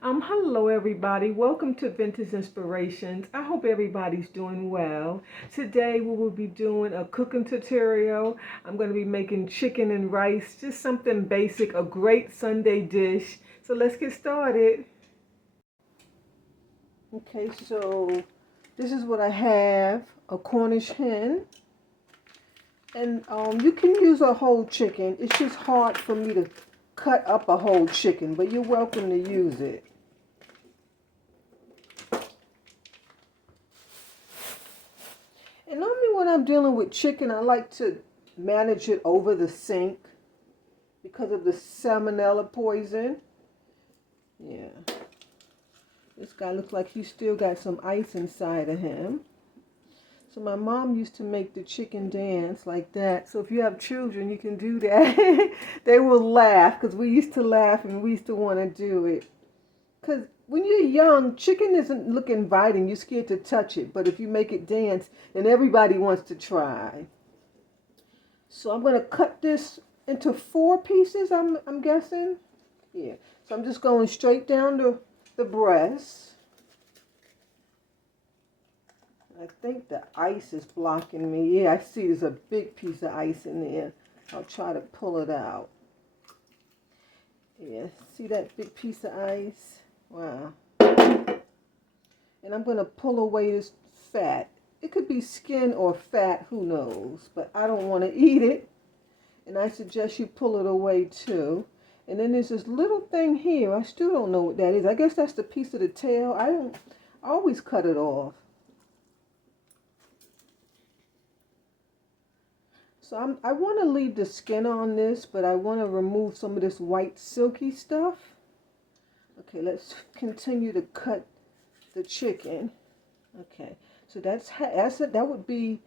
Hello everybody. Welcome to Vintage Inspirations. I hope everybody's doing well. Today we will be doing a cooking tutorial. I'm going to be making chicken and rice, just something basic, a great Sunday dish. So let's get started. Okay, so this is what I have, a Cornish hen. And you can use a whole chicken. It's just hard for me to cut up a whole chicken, but you're welcome to use it. And normally when I'm dealing with chicken, I like to manage it over the sink because of the salmonella poison. Yeah. This guy looks like he's still got some ice inside of him. So my mom used to make the chicken dance like that. So if you have children, you can do that. They will laugh because we used to laugh and we used to want to do it. Because when you're young, chicken doesn't look inviting. You're scared to touch it. But if you make it dance, then everybody wants to try. So I'm going to cut this into 4 pieces, I'm guessing. Yeah. So I'm just going straight down to the breast. I think the ice is blocking me. Yeah, I see there's a big piece of ice in there. I'll try to pull it out. Yeah, see that big piece of ice? Wow. And I'm going to pull away this fat. It could be skin or fat, who knows. But I don't want to eat it. And I suggest you pull it away too. And then there's this little thing here. I still don't know what that is. I guess that's the piece of the tail. I always cut it off. So I want to leave the skin on this, but I want to remove some of this white silky stuff. Okay, let's continue to cut the chicken. Okay, so that's it. That would be,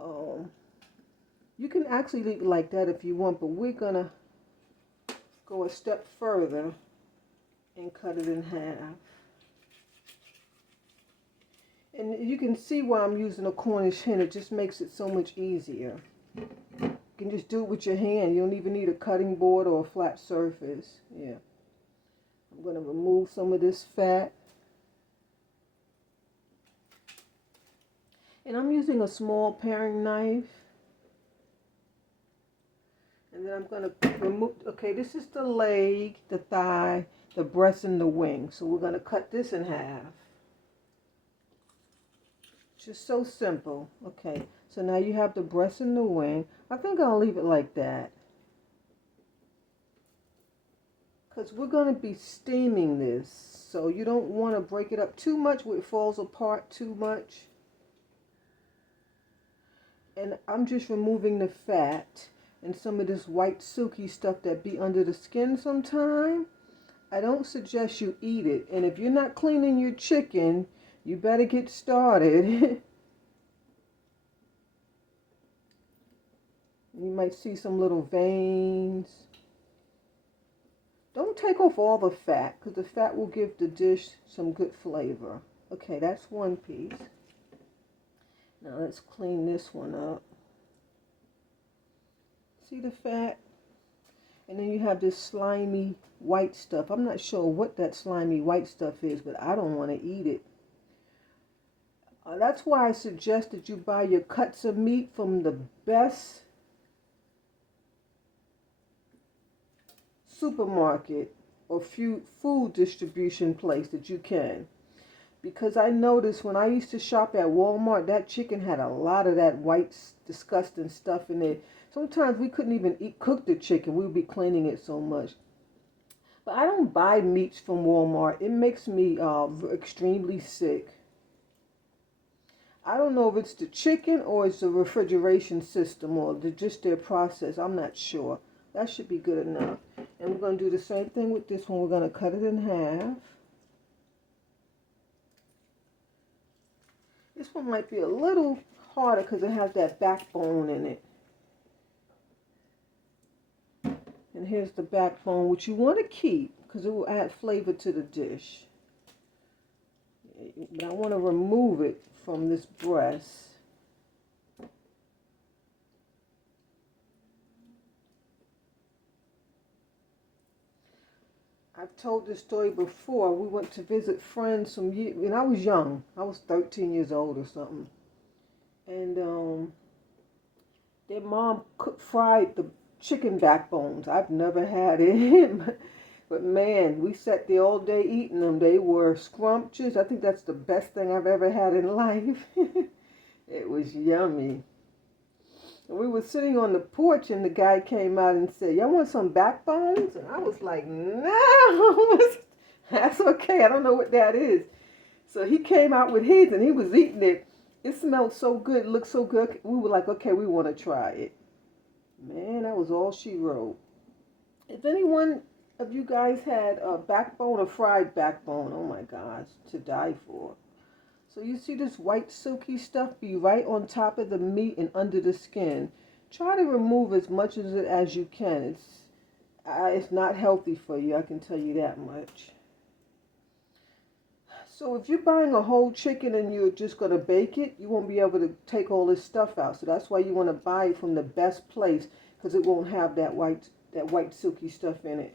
you can actually leave it like that if you want, but we're going to go a step further and cut it in half. And you can see why I'm using a Cornish hen. It just makes it so much easier. You can just do it with your hand. You don't even need a cutting board or a flat surface. Yeah. I'm going to remove some of this fat. And I'm using a small paring knife. And then I'm going to remove, okay, this is the leg, the thigh, the breast, and the wing. So we're going to cut this in half. Just so simple. Okay, so now you have the breast and the wing. I think I'll leave it like that. Because we're going to be steaming this. So you don't want to break it up too much where it falls apart too much. And I'm just removing the fat and some of this white silky stuff that be under the skin sometime. I don't suggest you eat it. And if you're not cleaning your chicken, you better get started. You might see some little veins. Don't take off all the fat because the fat will give the dish some good flavor. Okay, that's one piece. Now let's clean this one up. See the fat? And then you have this slimy white stuff. I'm not sure what that slimy white stuff is, but I don't want to eat it. That's why I suggest that you buy your cuts of meat from the best supermarket or food distribution place that you can. Because I noticed when I used to shop at Walmart, that chicken had a lot of that white disgusting stuff in it. Sometimes we couldn't even cook the chicken. We would be cleaning it so much. But I don't buy meats from Walmart. It makes me extremely sick. I don't know if it's the chicken or it's the refrigeration system or just their process. I'm not sure. That should be good enough. And we're going to do the same thing with this one. We're going to cut it in half. This one might be a little harder because it has that backbone in it. And here's the backbone, which you want to keep because it will add flavor to the dish. But I want to remove it from this breast. I've told this story before. We went to visit friends some years when I was young. I was 13 years old or something. And their mom fried the chicken backbones. I've never had it. But man, we sat there all day eating them. They were scrumptious. I think that's the best thing I've ever had in life. It was yummy. And we were sitting on the porch and the guy came out and said, "Y'all want some backbones?" And I was like, "No, that's okay. I don't know what that is." So he came out with his and he was eating it. It smelled so good, looked so good. We were like, okay, we want to try it. Man, that was all she wrote. If anyone of you guys had a backbone, a fried backbone, oh my gosh, to die for. So you see this white silky stuff be right on top of the meat and under the skin. Try to remove as much of it as you can. It's not healthy for you, I can tell you that much. So if you're buying a whole chicken and you're just going to bake it, you won't be able to take all this stuff out. So that's why you want to buy it from the best place, because it won't have that white silky stuff in it.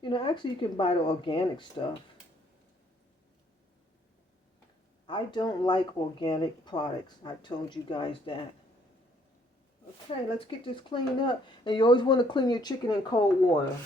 You know, actually you can buy the organic stuff. I don't like organic products. I told you guys that. Okay, let's get this cleaned up. And you always want to clean your chicken in cold water.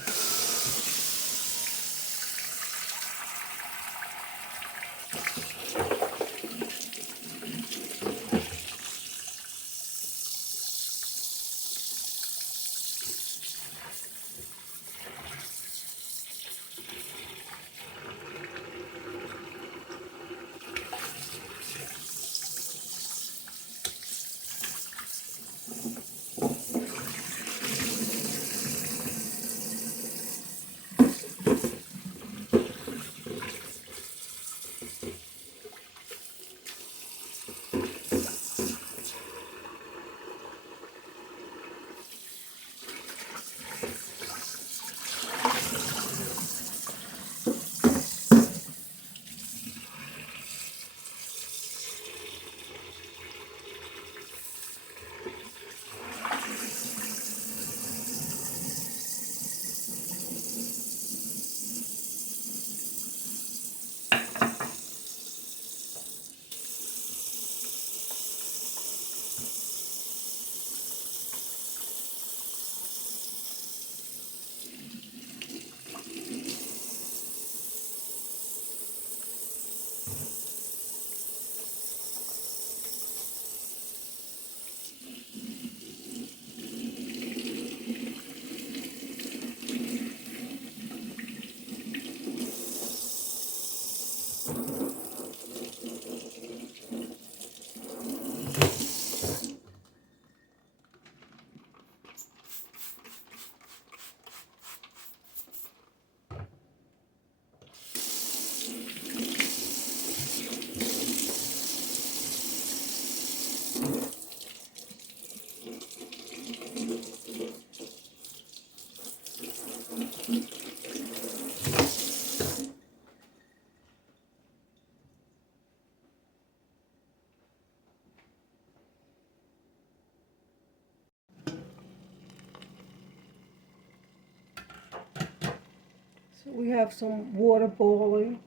So we have some water boiling.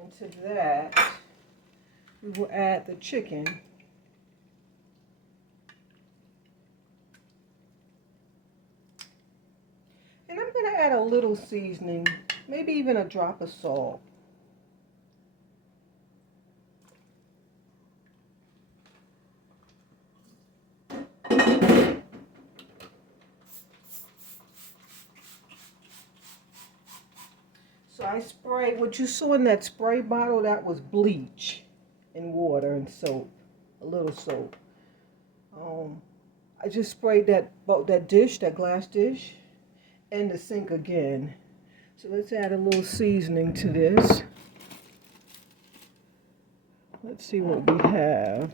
Into that, we will add the chicken. And I'm going to add a little seasoning, maybe even a drop of salt. So I sprayed, what you saw in that spray bottle, that was bleach and water and soap, a little soap. I just sprayed that dish, that glass dish, and the sink again. So let's add a little seasoning to this. Let's see what we have.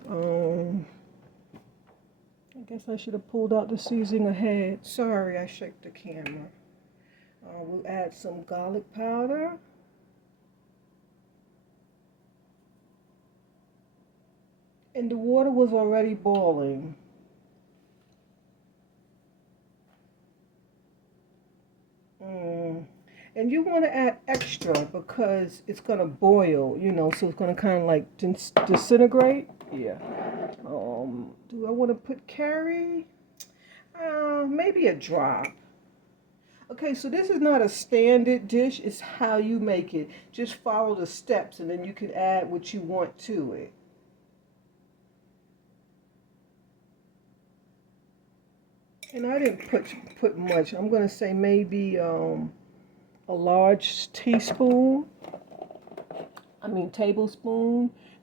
I guess I should have pulled out the seasoning ahead. Sorry, I shook the camera. We'll add some garlic powder. And the water was already boiling. And you want to add extra because it's going to boil, you know, so it's going to kind of like disintegrate. Yeah. Do I want to put curry? Maybe a drop. Okay, so this is not a standard dish. It's how you make it. Just follow the steps and then you can add what you want to it. And I didn't put much. I'm going to say maybe a large tablespoon.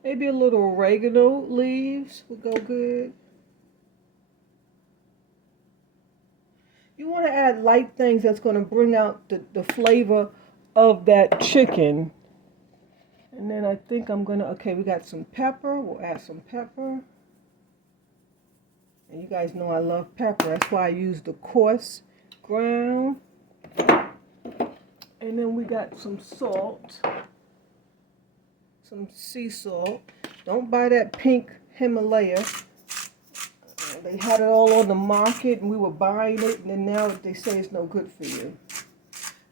Maybe a little oregano leaves would go good. You want to add light things that's going to bring out the flavor of that chicken. And then I think I'm going to, okay, we got some pepper. We'll add some pepper. And you guys know I love pepper. That's why I use the coarse ground. And then we got some salt. Some sea salt. Don't buy that pink Himalaya. They had it all on the market and we were buying it, and then now they say it's no good for you.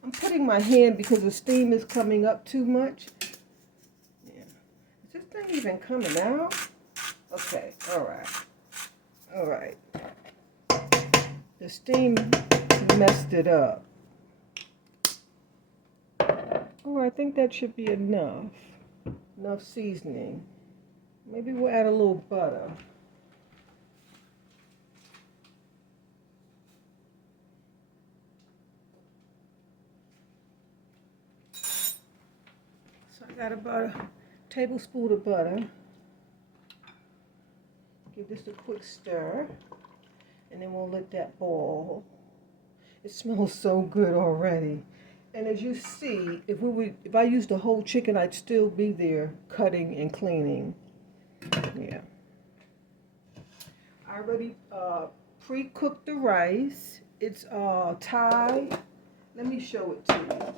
I'm putting my hand because the steam is coming up too much. Yeah. Is this thing even coming out? Okay, all right. The steam messed it up. Oh, I think that should be enough. Enough seasoning. Maybe we'll add a little butter. So I got about a tablespoon of butter. Give this a quick stir, and then we'll let that boil. It smells so good already. And as you see, if I used the whole chicken, I'd still be there cutting and cleaning. Yeah. I already pre-cooked the rice. It's Thai. Let me show it to you.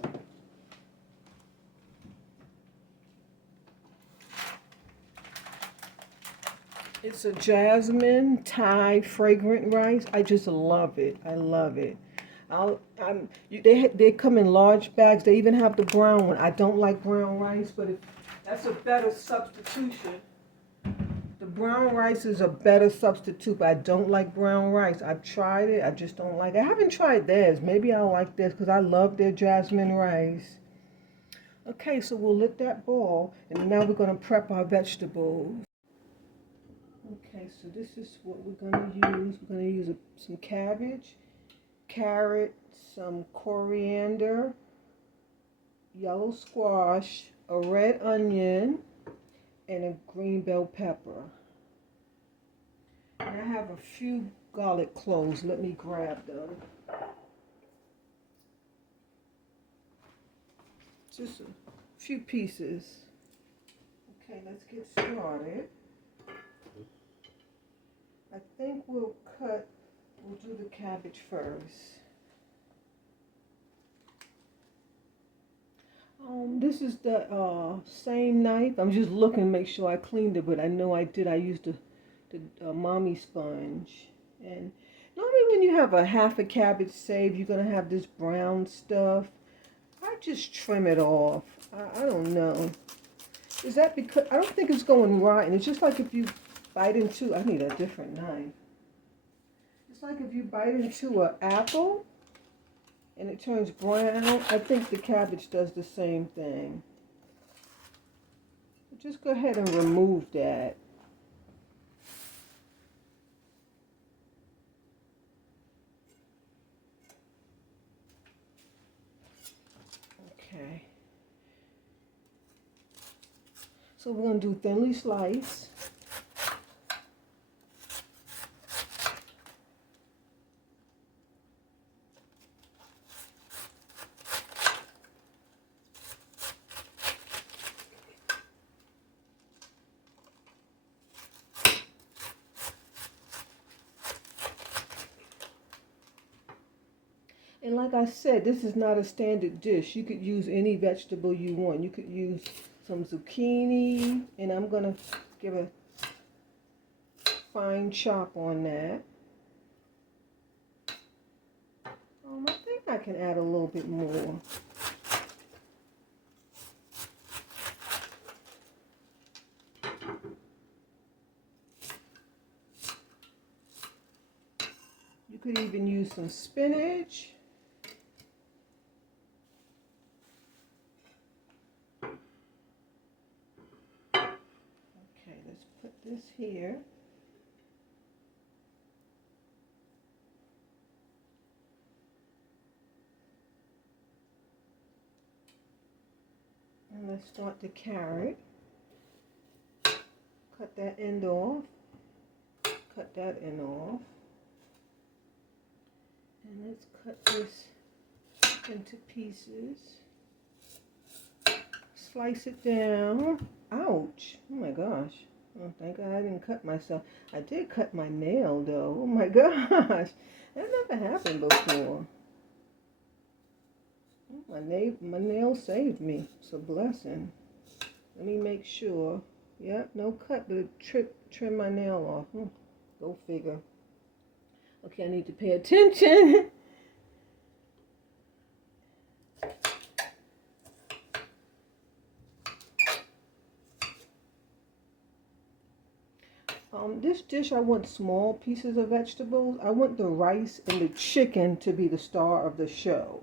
It's a jasmine Thai fragrant rice. I just love it. I love it. They come in large bags. They even have the brown one. I don't like brown rice, but that's a better substitution. The brown rice is a better substitute, but I don't like brown rice. I've tried it. I just don't like it. I haven't tried theirs. Maybe I'll like this because I love their jasmine rice. Okay, so we'll let that boil, and now we're going to prep our vegetables. Okay, so this is what we're going to use. We're going to use some cabbage, carrot, some coriander, yellow squash, a red onion, and a green bell pepper. And I have a few garlic cloves. Let me grab them. Just a few pieces. Okay, let's get started. I think we'll do the cabbage first. This is the same knife. I'm just looking to make sure I cleaned it, but I know I did. I used the mommy sponge. And normally when you have a half a cabbage saved, you're going to have this brown stuff. I just trim it off. I don't know. Is that because, I don't think it's going rotten. It's just like if you bite into, I need a different knife. It's like if you bite into an apple and it turns brown. I think the cabbage does the same thing. Just go ahead and remove that. Okay. So we're going to do thinly sliced. And like I said, this is not a standard dish. You could use any vegetable you want. You could use some zucchini, and I'm going to give a fine chop on that. I think I can add a little bit more. could even use some spinach. Okay, let's put this here. And let's start the carrot. Cut that end off. Cut that end off. And let's cut this into pieces. Slice it down. Ouch. Oh my gosh. Oh, thank God I didn't cut myself. I did cut my nail though. Oh my gosh. That never happened before. My nail saved me. It's a blessing. Let me make sure. Yep, no cut, but trim my nail off. Go figure. Okay, I need to pay attention. This dish, I want small pieces of vegetables. I want the rice and the chicken to be the star of the show.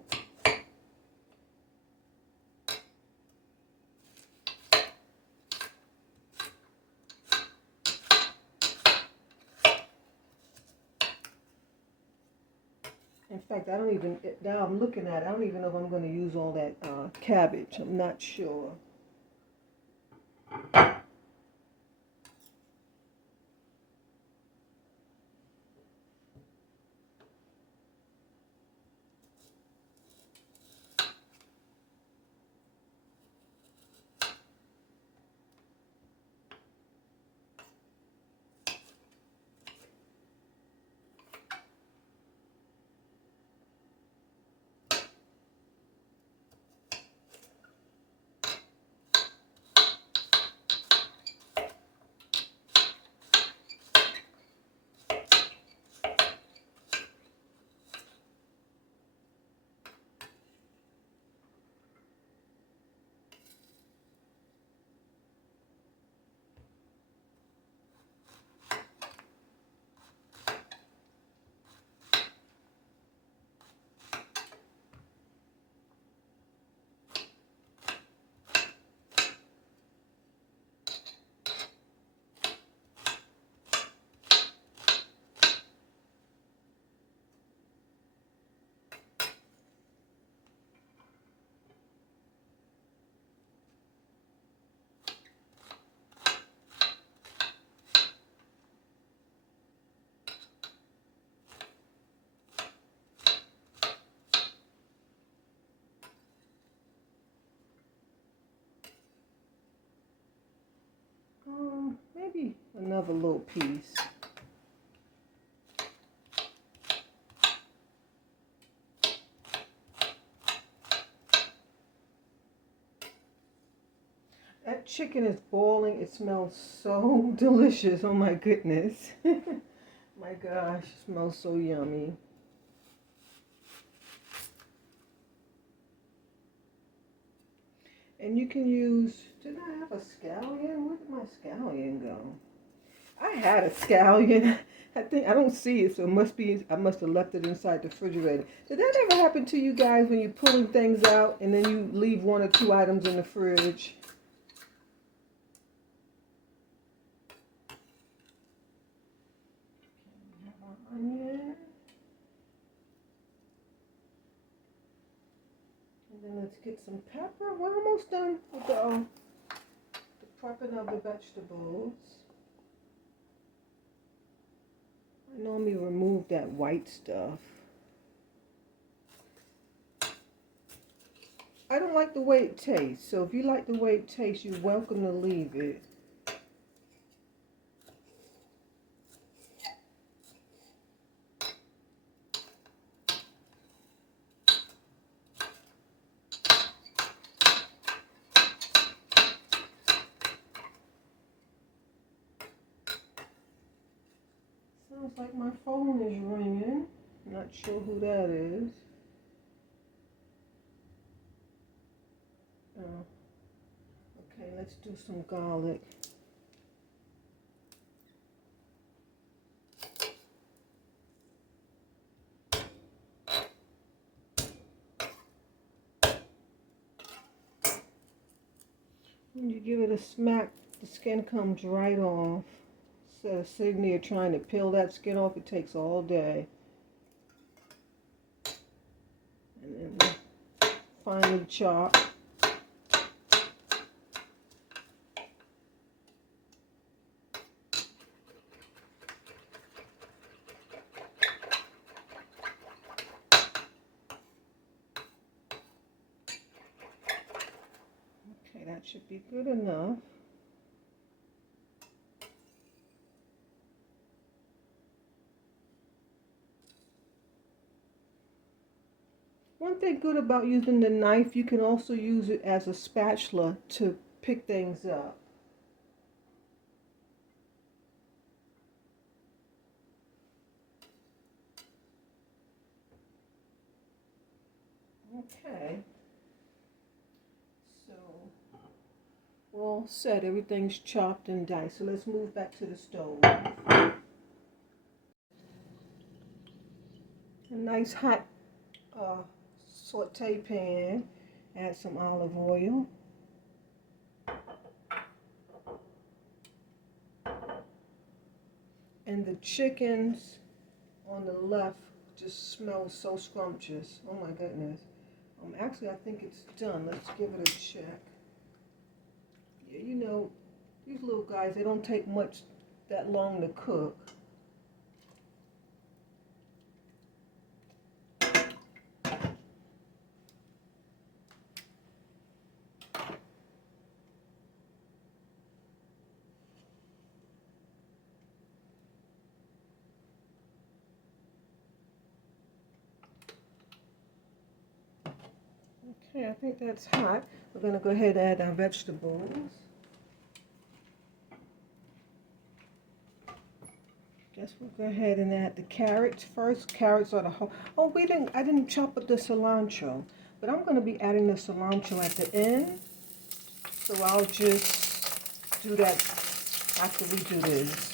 In fact, I don't even, now I'm looking at it, I don't even know if I'm going to use all that cabbage. I'm not sure. Maybe another little piece. That chicken is boiling. It smells so delicious. Oh my goodness. My gosh, it smells so yummy. And you can use, didn't I have a scallion? Where did my scallion go? I had a scallion. I don't see it, so it must be, I must have left it inside the refrigerator. Did that ever happen to you guys when you're pulling things out and then you leave one or two items in the fridge? We have our onion. And then let's get some pepper. We're almost done with the prepping of the vegetables. I normally remove that white stuff. I don't like the way it tastes, so if you like the way it tastes, you're welcome to leave it. Sounds like my phone is ringing. Not sure who that is. Okay, let's do some garlic. When you give it a smack, the skin comes right off. Instead of sitting there trying to peel that skin off, it takes all day. And then we finely chop. Okay, that should be good enough. One thing good about using the knife, you can also use it as a spatula to pick things up. Okay. So, we're all set. Everything's chopped and diced. So let's move back to the stove. A nice hot saute pan. Add some olive oil. And the chickens on the left just smell so scrumptious. Oh my goodness. Actually, I think it's done. Let's give it a check. Yeah, you know, these little guys, they don't take that long to cook. Okay, I think that's hot. We're going to go ahead and add our vegetables. Guess we'll go ahead and add the carrots first. Carrots are the whole. Oh, I didn't chop up the cilantro, but I'm going to be adding the cilantro at the end. So I'll just do that after we do this.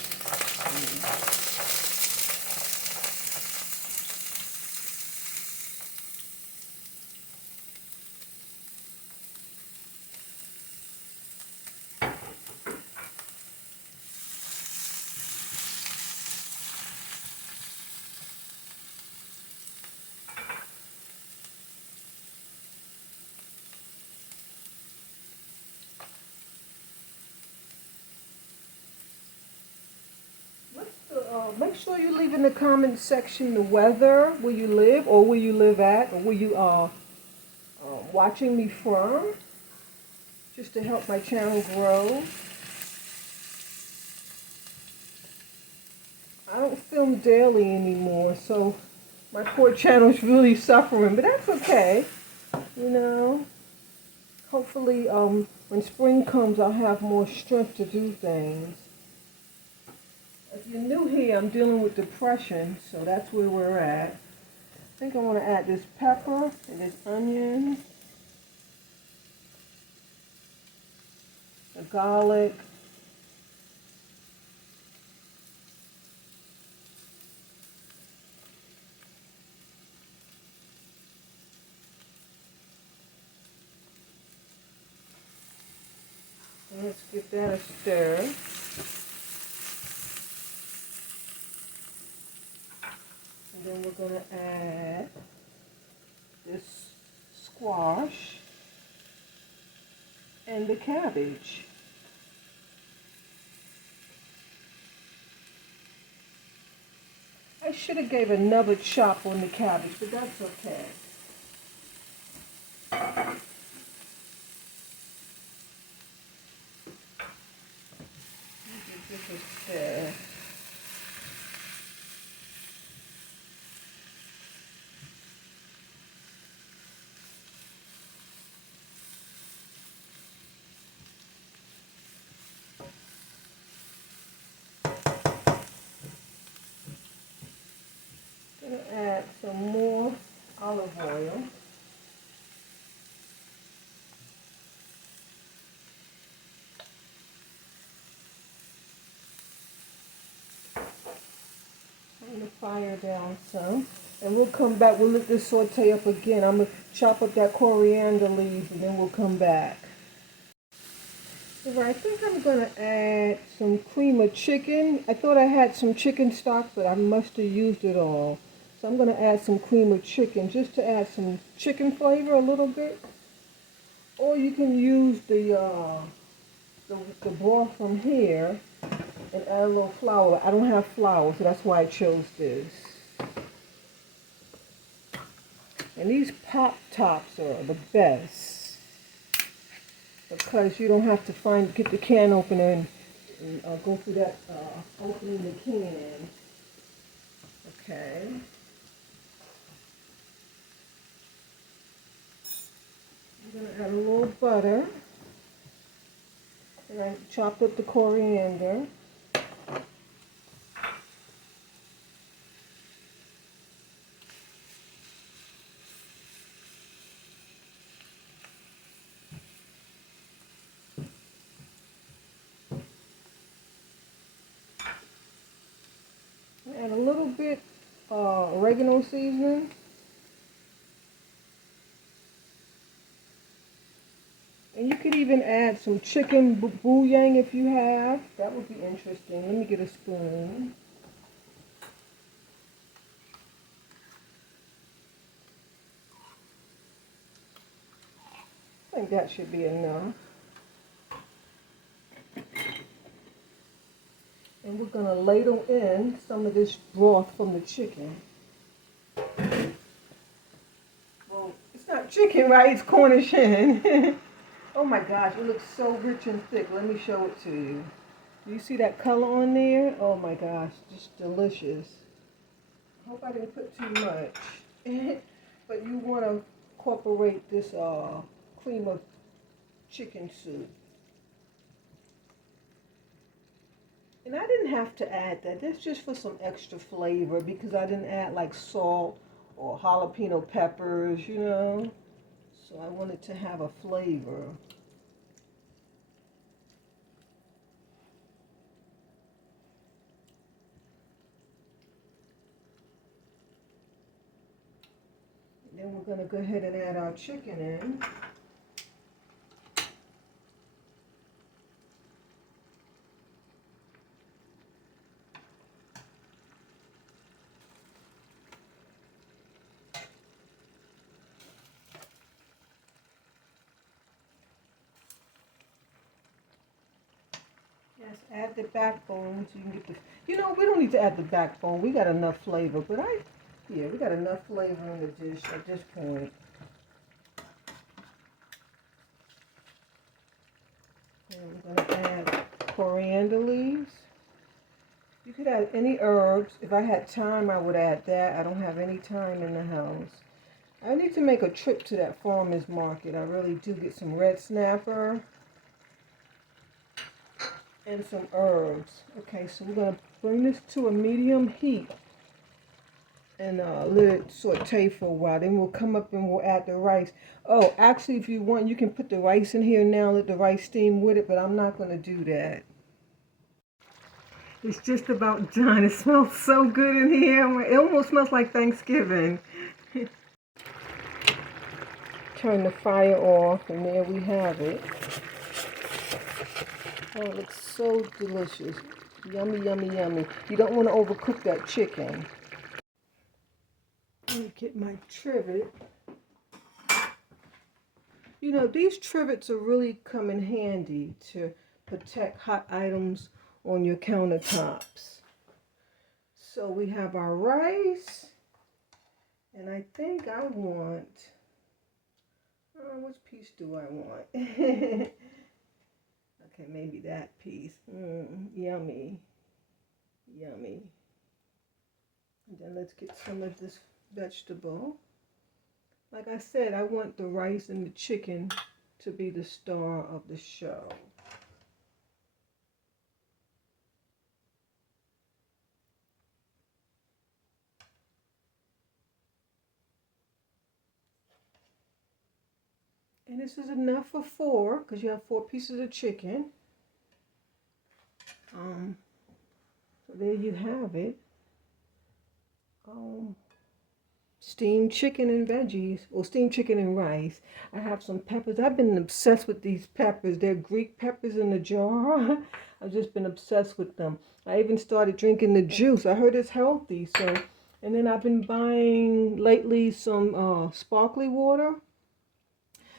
Make sure you leave in the comment section the weather where you live, or where you live at, or where you are watching me from, just to help my channel grow. I don't film daily anymore, so my poor channel is really suffering, but that's okay. You know, hopefully when spring comes, I'll have more strength to do things. If you're new here, I'm dealing with depression, so that's where we're at. I think I want to add this pepper and this onion, the garlic, and let's give that a stir. And then we're going to add this squash and the cabbage. I should have gave another chop on the cabbage, but that's okay. Give this a stir. I'm going to add some more olive oil. Turn the fire down some. And we'll come back. We'll let this saute up again. I'm going to chop up that coriander leaves and then we'll come back. I think I'm going to add some cream of chicken. I thought I had some chicken stock, but I must have used it all. So I'm going to add some cream of chicken just to add some chicken flavor a little bit. Or you can use the broth from here and add a little flour. I don't have flour, so that's why I chose this. And these pop tops are the best because you don't have to get the can opener and go through that opening the can. Okay. I'm gonna add a little butter. And I chopped up the coriander. Add a little bit oregano seasoning. And you could even add some chicken bouillon if you have. That would be interesting. Let me get a spoon. I think that should be enough. And we're going to ladle in some of this broth from the chicken. Well, it's not chicken, right? It's Cornish hen. Oh my gosh, it looks so rich and thick. Let me show it to you. Do you see that color on there? Oh my gosh, just delicious. I hope I didn't put too much. But you want to incorporate this cream of chicken soup. And I didn't have to add that. That's just for some extra flavor because I didn't add like salt or jalapeno peppers, you know. So I wanted to have a flavor. And then we're going to go ahead and add our chicken in. Yes, add the backbone so you can get the. You know, we don't need to add the backbone. We got enough flavor, but yeah, we got enough flavor in the dish at this point. And we're gonna add coriander leaves. You could add any herbs. If I had time, I would add that. I don't have any time in the house. I need to make a trip to that farmer's market. I really do get some red snapper and some herbs. Okay, so we're going to bring this to a medium heat and let it saute for a while. Then we'll come up and we'll add the rice. Oh, actually, if you want, you can put the rice in here now, let the rice steam with it, but I'm not going to do that. It's just about done. It smells so good in here. It almost smells like Thanksgiving. Turn the fire off, and there we have it. Oh, it looks so delicious. Yummy, yummy, yummy. You don't want to overcook that chicken. Let me get my trivet. You know, these trivets are really come in handy to protect hot items on your countertops. So we have our rice, and I think I want, which piece do I want? Okay, maybe that piece. Yummy, yummy. And then let's get some of this vegetable. Like I said, I want the rice and the chicken to be the star of the show. And this is enough for 4 because you have 4 pieces of chicken. So there you have it. Steamed chicken and veggies, or steamed chicken and rice. I have some peppers. I've been obsessed with these peppers. They're Greek peppers in the jar. I've just been obsessed with them. I even started drinking the juice. I heard it's healthy. So, and then I've been buying lately some sparkly water.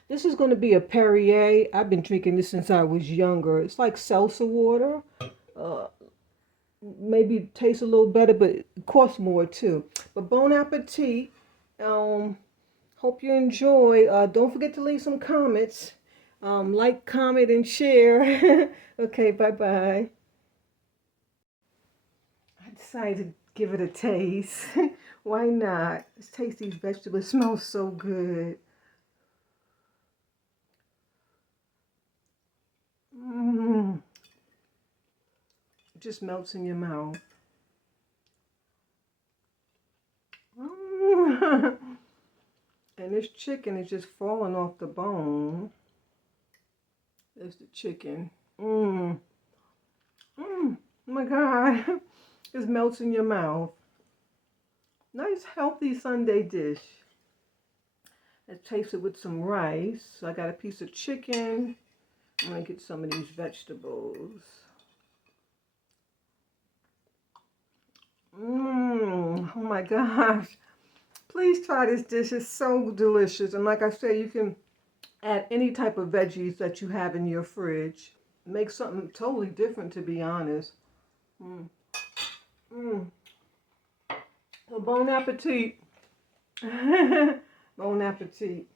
This is going to be a Perrier. I've been drinking this since I was younger. It's like seltzer water. Uh, Maybe it tastes a little better, but it costs more too. But bon appetit. Hope you enjoy. Don't forget to leave some comments. Like, comment, and share. Okay, bye-bye. I decided to give it a taste. Why not? Let's taste these vegetables. It smells so good. Mmm. It just melts in your mouth. Mm. And this chicken is just falling off the bone. There's the chicken. Mmm. Mmm. Oh my God. It melts in your mouth. Nice healthy Sunday dish. Let's taste it with some rice. So I got a piece of chicken. I'm going to get some of these vegetables. Mmm. Oh my gosh. Please try this dish. It's so delicious. And like I said, you can add any type of veggies that you have in your fridge. Make something totally different, to be honest. Mm. Mm. So bon appetit. Bon appetit.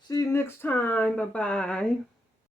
See you next time. Bye-bye.